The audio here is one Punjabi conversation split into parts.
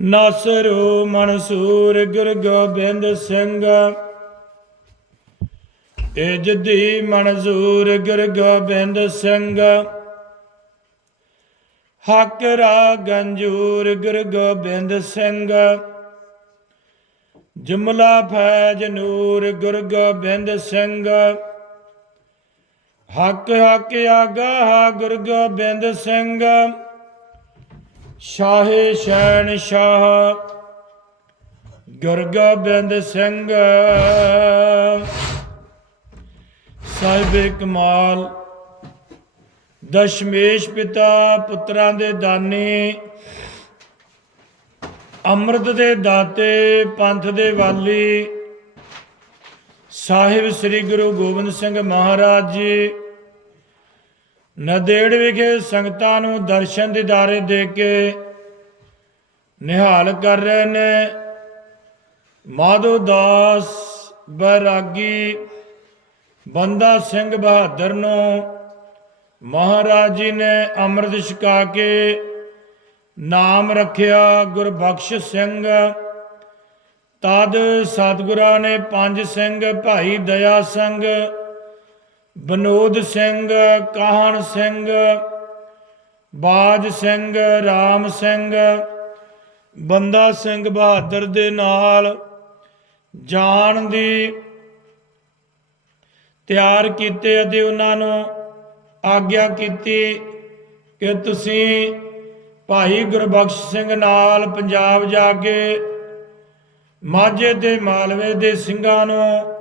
ਨਾਸਰੂ ਮਨਸੂਰ ਗੁਰ ਗੋਬਿੰਦ ਸਿੰਘ। ਇਜਦੀ ਮਨਜ਼ੂਰ ਗੁਰ ਗੋਬਿੰਦ ਸਿੰਘ। ਹੱਕ ਰਾ ਗੰਜੂਰ ਗੁਰ ਗੋਬਿੰਦ ਸਿੰਘ। ਜੁਮਲਾ ਫੈਜ ਨੂਰ ਗੁਰ ਗੋਬਿੰਦ ਸਿੰਘ। ਹੱਕ ਹੱਕ ਆਗਾਹ ਗੁਰ ਗੋਬਿੰਦ ਸਿੰਘ। ਸ਼ਾਹੇ ਸ਼ੈਣ ਸ਼ਾਹ ਗੁਰਗਾ ਬਿੰਦ ਸਿੰਘ। ਸਾਹਿਬੇ ਕਮਾਲ, ਦਸ਼ਮੇਸ਼ ਪਿਤਾ ਪੁੱਤਰਾਂ ਦੇ ਦਾਨੀ, ਅੰਮ੍ਰਿਤ ਦੇ ਦਾਤੇ ਪੰਥ ਦੇ ਵਾਲੀ। ਸਾਹਿਬ ਸ੍ਰੀ ਗੁਰੂ ਗੋਬਿੰਦ ਸਿੰਘ ਮਹਾਰਾਜ ਜੀ ਨਦੇੜ ਵਿਖੇ ਸੰਗਤਾਂ ਨੂੰ ਦਰਸ਼ਨ ਦਿਦਾਰੇ ਦੇ ਕੇ ਨਿਹਾਲ ਕਰ ਰਹੇ ਨੇ। ਮਾਧੋ ਦਾਸ ਬੈਰਾਗੀ ਬੰਦਾ ਸਿੰਘ ਬਹਾਦਰ ਨੂੰ ਮਹਾਰਾਜ ਜੀ ਨੇ ਅੰਮ੍ਰਿਤ ਛਕਾ ਕੇ ਨਾਮ ਰੱਖਿਆ ਗੁਰਬਖਸ਼ ਸਿੰਘ। ਤਦ ਸਤਿਗੁਰਾਂ ਨੇ ਪੰਜ ਸਿੰਘ ਭਾਈ ਦਇਆ ਸਿੰਘ ਬਨੋਦ ਸਿੰਘ, ਕਾਹਨ ਸਿੰਘ, ਬਾਜ ਸਿੰਘ, ਰਾਮ ਸਿੰਘ, ਬੰਦਾ ਸਿੰਘ ਬਹਾਦਰ ਦੇ ਨਾਲ ਜਾਣ ਦੀ ਤਿਆਰ ਕੀਤੇ ਅਤੇ ਉਹਨਾਂ ਨੂੰ ਆਗਿਆ ਕੀਤੀ ਕਿ ਤੁਸੀਂ ਭਾਈ ਗੁਰਬਖਸ਼ ਸਿੰਘ ਨਾਲ ਪੰਜਾਬ ਜਾ ਕੇ ਮਾਝੇ ਤੇ ਮਾਲਵੇ ਦੇ ਸਿੰਘਾਂ ਨੂੰ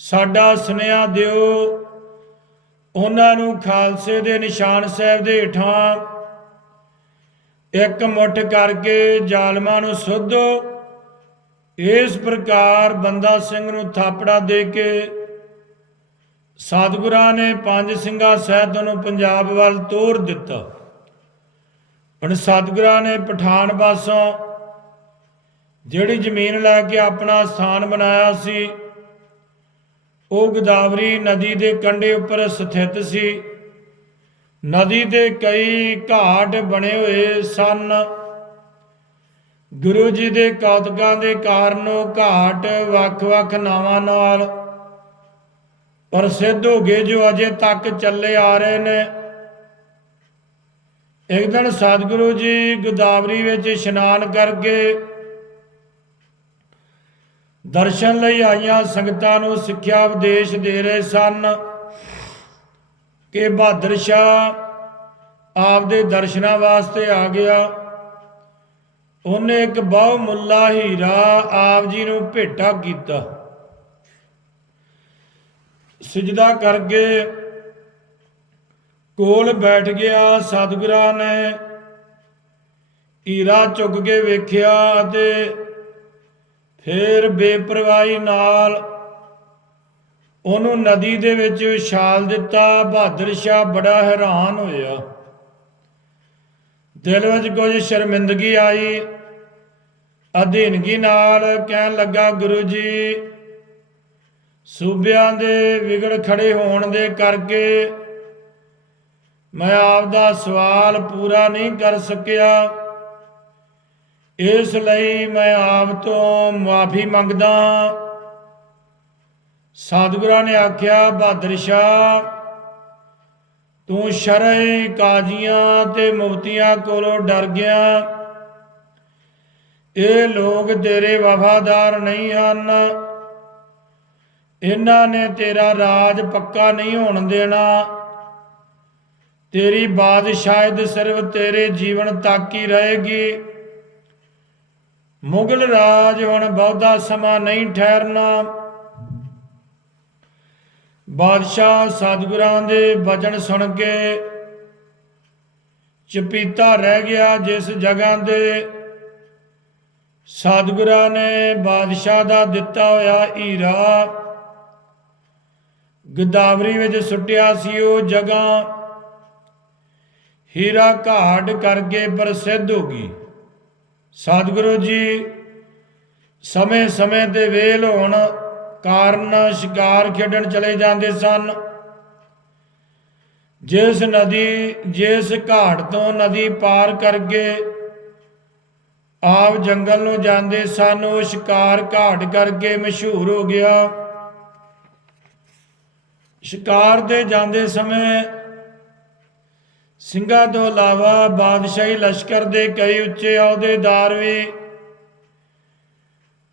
ਸਾਡਾ ਸੁਨੇਹਾ ਦਿਓ। ਉਹਨਾਂ ਨੂੰ ਖਾਲਸੇ ਦੇ ਨਿਸ਼ਾਨ ਸਾਹਿਬ ਦੇ ਹੇਠਾਂ ਇੱਕ ਮੁੱਠ ਕਰਕੇ ਜ਼ਾਲਮਾਂ ਨੂੰ ਸੁੱਧੋ। ਇਸ ਪ੍ਰਕਾਰ ਬੰਦਾ ਸਿੰਘ ਨੂੰ ਥਾਪੜਾ ਦੇ ਕੇ ਸਤਿਗੁਰਾਂ ਨੇ ਪੰਜ ਸਿੰਘਾਂ ਸਹਿਤ ਨੂੰ ਪੰਜਾਬ ਵੱਲ ਤੋਰ ਦਿੱਤਾ। ਹੁਣ ਸਤਿਗੁਰਾਂ ਨੇ ਪਠਾਨ ਪਾਸੋਂ ਜਿਹੜੀ ਜ਼ਮੀਨ ਲੈ ਕੇ ਆਪਣਾ ਸਥਾਨ ਬਣਾਇਆ ਸੀ ਉਹ ਗੋਦਾਵਰੀ ਨਦੀ ਦੇ ਕੰਢੇ ਉੱਪਰ ਸਥਿਤ ਸੀ। ਨਦੀ ਦੇ ਕਈ ਘਾਟ ਬਣੇ ਹੋਏ ਸਨ। ਗੁਰੂ ਜੀ ਦੇ ਕੌਤਕਾਂ ਦੇ ਕਾਰਨ ਉਹ ਘਾਟ ਵੱਖ-ਵੱਖ ਨਾਵਾਂ ਨਾਲ ਪ੍ਰਸਿੱਧ ਹੋ ਗਏ, ਜੋ ਅਜੇ ਤੱਕ ਚੱਲੇ ਆ ਰਹੇ ਨੇ। ਇੱਕ ਦਿਨ ਸਤਿਗੁਰੂ ਜੀ ਗੋਦਾਵਰੀ ਵਿੱਚ ਇਸ਼ਨਾਨ ਕਰਕੇ ਦਰਸ਼ਨ ਲਈ ਆਈਆਂ ਸੰਗਤਾਂ ਨੂੰ ਸਿੱਖਿਆ ਉਪਦੇਸ਼ ਦੇ ਰਹੇ ਸਨ ਕਿ ਬਹਾਦਰ ਸ਼ਾਹ ਆਪਦੇ ਦਰਸ਼ਨਾਂ ਵਾਸਤੇ ਆ ਗਿਆ। ਉਹਨੇ ਇੱਕ ਬਹੁ ਮੁੱਲਾ ਹੀਰਾ ਆਪ ਜੀ ਨੂੰ ਭੇਟਾ ਕੀਤਾ। ਸਜਦਾ ਕਰਕੇ ਕੋਲ ਬੈਠ ਗਿਆ ਸਤਿਗੁਰਾਂ ਨੇ। ਹੀਰਾ ਚੁੱਕ ਕੇ ਵੇਖਿਆ ਅਤੇ ਫਿਰ ਬੇਪਰਵਾਹੀ ਨਾਲ ਉਹਨੂੰ ਨਦੀ ਦੇ ਵਿੱਚ ਛਾਲ ਦਿੱਤਾ। ਬਹਾਦਰ ਸ਼ਾਹ ਬੜਾ ਹੈਰਾਨ ਹੋਇਆ। ਦਿਲ ਵਿੱਚ ਕੁਝ ਸ਼ਰਮਿੰਦਗੀ ਆਈ। ਅਧੀਨਗੀ ਨਾਲ ਕਹਿਣ ਲੱਗਾ, ਗੁਰੂ ਜੀ, ਸੂਬਿਆਂ ਦੇ ਵਿਗੜ ਖੜੇ ਹੋਣ ਦੇ ਕਰਕੇ ਮੈਂ ਆਪ ਦਾ ਸਵਾਲ ਪੂਰਾ ਨਹੀਂ ਕਰ ਸਕਿਆ। ਇਸ ਲਈ ਮੈਂ ਆਪ ਤੋਂ ਮਾਫੀ ਮੰਗਦਾ ਹਾਂ। ਸਤਿਗੁਰਾਂ ਨੇ ਆਖਿਆ, ਬਹਾਦਰ ਸ਼ਾਹ, ਤੂੰ ਸ਼ਰਈ ਕਾਜ਼ੀਆਂ ਤੇ ਮੁਫਤੀਆਂ ਕੋਲੋਂ ਡਰ ਗਿਆ। ਇਹ ਲੋਕ ਤੇਰੇ ਵਫਾਦਾਰ ਨਹੀਂ ਹਨ। ਇਹਨਾਂ ਨੇ ਤੇਰਾ ਰਾਜ ਪੱਕਾ ਨਹੀਂ ਹੋਣ ਦੇਣਾ। ਤੇਰੀ ਬਾਦਸ਼ਾਹਤ ਸਿਰਫ ਤੇਰੇ ਜੀਵਨ ਤੱਕ ਹੀ ਰਹੇਗੀ। ਮੁਗਲ ਰਾਜ ਹੁਣ ਬਹੁਤਾ ਸਮਾਂ ਨਹੀਂ ਠਹਿਰਨਾ। ਬਾਦਸ਼ਾਹ ਸਤਿਗੁਰਾਂ ਦੇ ਬਚਨ ਸੁਣ ਕੇ ਚਪੀਤਾ ਰਹਿ ਗਿਆ ਜਿਸ ਜਗ੍ਹਾ ਦੇ ਸਤਿਗੁਰਾਂ ਨੇ ਬਾਦਸ਼ਾਹ ਦਾ ਦਿੱਤਾ ਹੋਇਆ ਹੀਰਾ। ਗਦਾਵਰੀ ਵਿੱਚ ਸੁੱਟਿਆ ਸੀ ਉਹ ਜਗ੍ਹਾ। ਹੀਰਾ ਘਾਟ ਕਰਕੇ ਪ੍ਰਸਿੱਧ ਹੋ ਗਈ। ਸਤਿਗੁਰੂ ਜੀ, ਸਮੇਂ ਸਮੇਂ ਤੇ ਵੇਲ ਹੋਣ ਕਾਰਨ ਸ਼ਿਕਾਰ ਖੇਡਣ ਚਲੇ ਜਾਂਦੇ ਸਨ। ਜਿਸ ਨਦੀ, ਜਿਸ ਘਾਟ ਤੋਂ ਨਦੀ ਪਾਰ ਕਰਕੇ ਆਪ ਜੰਗਲ ਨੂੰ ਜਾਂਦੇ ਸਨ, ਉਹ ਸ਼ਿਕਾਰ ਘਾਟ ਕਰਕੇ ਮਸ਼ਹੂਰ ਹੋ ਗਿਆ। ਸ਼ਿਕਾਰ ਦੇ ਜਾਂਦੇ ਸਮੇਂ ਸਿੰਘਾਂ ਤੋਂ ਇਲਾਵਾ ਬਾਦਸ਼ਾਹੀ ਲਸ਼ਕਰ ਦੇ ਕਈ ਉੱਚੇ ਅਹੁਦੇਦਾਰ ਵੀ।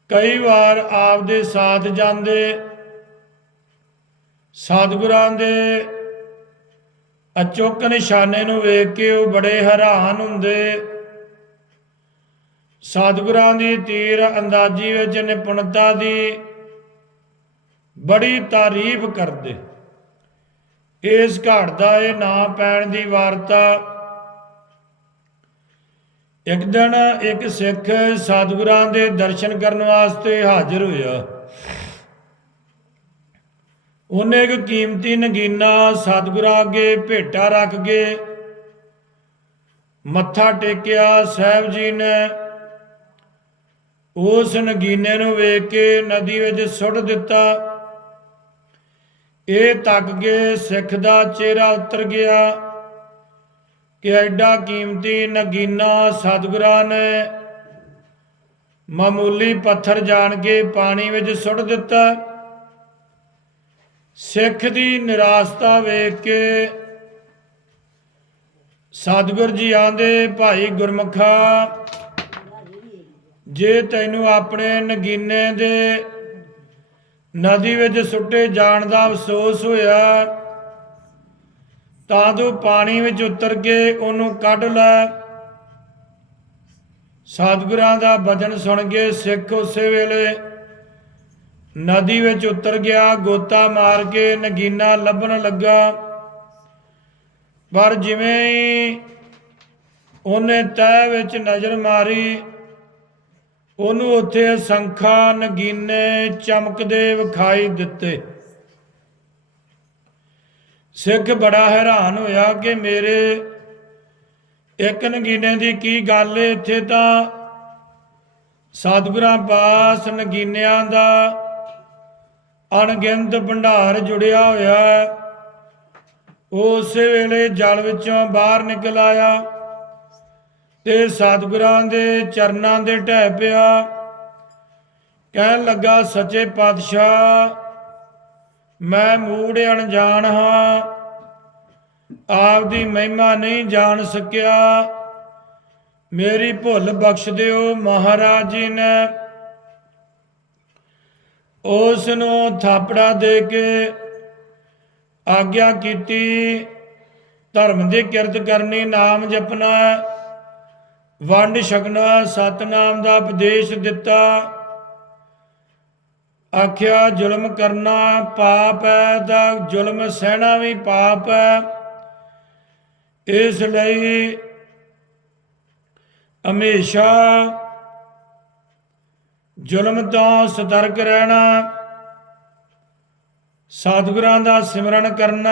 ਕਈ ਵਾਰ ਆਪ ਦੇ ਸਾਥ ਜਾਂਦੇ, ਸਤਿਗੁਰਾਂ ਦੇ ਅਚੋਕ ਨਿਸ਼ਾਨੇ ਨੂੰ ਵੇਖ ਕੇ ਉਹ ਬੜੇ ਹੈਰਾਨ ਹੁੰਦੇ। ਸਤਿਗੁਰਾਂ ਦੀ ਤੀਰ ਅੰਦਾਜ਼ੀ ਵਿੱਚ ਨਿਪੁੰਨਤਾ ਦੀ ਬੜੀ ਤਾਰੀਫ ਕਰਦੇ। ਇਸ ਘਾਟ ਦਾ ਇਹ ਨਾਂ ਪੈਣ ਦੀ ਵਾਰਤਾ। ਇੱਕ ਦਿਨ ਇੱਕ ਸਿੱਖ ਸਤਿਗੁਰਾਂ ਦੇ ਦਰਸ਼ਨ ਕਰਨ ਵਾਸਤੇ ਹਾਜ਼ਰ ਹੋਇਆ। ਉਹਨੇ ਇੱਕ ਕੀਮਤੀ ਨਗੀਨਾ ਸਤਿਗੁਰਾਂ ਅੱਗੇ ਭੇਟਾ ਰੱਖ ਕੇ ਮੱਥਾ ਟੇਕਿਆ। ਸਾਹਿਬ ਜੀ ਨੇ ਉਸ ਨਗੀਨੇ ਨੂੰ ਵੇਖ ਕੇ ਨਦੀ ਵਿੱਚ ਸੁੱਟ ਦਿੱਤਾ। ਇਹ ਤੱਕ ਕੇ ਸਿੱਖ ਦਾ ਚਿਹਰਾ ਉਤਰ ਗਿਆ ਕਿ ਐਡਾ ਕੀਮਤੀ ਨਗੀਨਾ ਸਤਿਗੁਰਾਂ ਨੇ ਮਾਮੂਲੀ ਪੱਥਰ ਜਾਣ ਕੇ ਪਾਣੀ ਵਿੱਚ ਸੁੱਟ ਦਿੱਤਾ। ਸਿੱਖ ਦੀ ਨਿਰਾਸਤਾ ਵੇਖ ਕੇ ਸਤਿਗੁਰ ਜੀ ਆਂਦੇ, ਭਾਈ ਗੁਰਮੁਖਾ, ਜੇ ਤੈਨੂੰ ਆਪਣੇ ਨਗੀਨੇ ਦੇ ਨਦੀ ਵਿੱਚ ਸੁੱਟੇ ਜਾਣ ਦਾ ਅਫਸੋਸ ਹੋਇਆ। ਤਾਂ ਤੂੰ ਪਾਣੀ ਵਿੱਚ ਉਤਰ ਕੇ ਉਹਨੂੰ ਕੱਢ ਲੈ। ਸਤਿਗੁਰਾਂ ਦਾ ਬਚਨ ਸੁਣ ਕੇ ਸਿੱਖ ਉਸੇ ਵੇਲੇ ਨਦੀ ਵਿੱਚ ਉਤਰ ਗਿਆ, ਗੋਤਾ ਮਾਰ ਕੇ ਨਗੀਨਾ ਲੱਭਣ ਲੱਗਾ। ਪਰ ਜਿਵੇਂ ਹੀ ਉਹਨੇ ਤਹਿ ਵਿੱਚ ਨਜ਼ਰ ਮਾਰੀ ਉਹਨੂੰ ਉੱਥੇ ਅਸੰਖਾ ਨਗੀਨੇ ਚਮਕਦੇ ਵਿਖਾਈ ਦਿੱਤੇ ਸਿੱਖ ਬੜਾ ਹੈਰਾਨ ਹੋਇਆ ਕਿ ਮੇਰੇ ਇੱਕ ਨਗੀਨੇ ਦੀ ਕੀ ਗੱਲ ਇੱਥੇ ਤਾਂ ਸਤਿਗੁਰਾਂ ਪਾਸ ਨਗੀਨਿਆਂ ਦਾ ਅਣਗਿਣਤ ਭੰਡਾਰ ਜੁੜਿਆ ਹੋਇਆ ਹੈ। ਉਹ ਉਸੇ ਵੇਲੇ ਜਲ ਵਿੱਚੋਂ ਬਾਹਰ ਨਿਕਲ ਆਇਆ ਤੇ ਸਤਿਗੁਰਾਂ ਦੇ ਚਰਨਾਂ ਦੇ ਢਹਿ ਪਿਆ। ਕਹਿਣ ਲੱਗਾ, ਸੱਚੇ ਪਾਤਸ਼ਾਹ, ਮੈਂ ਮੂੜ ਅਣਜਾਣ ਹਾਂ। ਆਪ ਦੀ ਮਹਿਮਾ ਨਹੀਂ ਜਾਣ ਸਕਿਆ। ਮੇਰੀ ਭੁੱਲ ਬਖਸ਼ ਦਿਓ ਮਹਾਰਾਜ ਜੀ ਨੇ। ਉਸ ਨੂੰ ਥਾਪੜਾ ਦੇ ਕੇ ਆਗਿਆ ਕੀਤੀ। ਧਰਮ ਦੀ ਕਿਰਤ ਕਰਨੀ, ਨਾਮ ਜਪਣਾ। ਵੰਡ ਛਕਣਾ, ਸਤਨਾਮ ਦਾ ਉਪਦੇਸ਼ ਦਿੱਤਾ। ਆਖਿਆ, ਜ਼ੁਲਮ ਕਰਨਾ ਪਾਪ ਹੈ, ਤਾਂ ਜ਼ੁਲਮ ਸਹਿਣਾ ਵੀ ਪਾਪ ਹੈ। ਇਸ ਲਈ ਹਮੇਸ਼ਾ ਜ਼ੁਲਮ ਤੋਂ ਸਤਰਕ ਰਹਿਣਾ, ਸਤਿਗੁਰਾਂ ਦਾ ਸਿਮਰਨ ਕਰਨਾ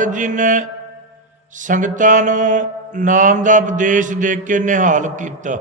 ਮਹਾਰਾਜ ਜੀ ਨੇ ਸੰਗਤਾਂ ਨੂੰ ਨਾਮ ਦਾ ਉਪਦੇਸ਼ ਦੇ ਕੇ ਨਿਹਾਲ ਕੀਤਾ।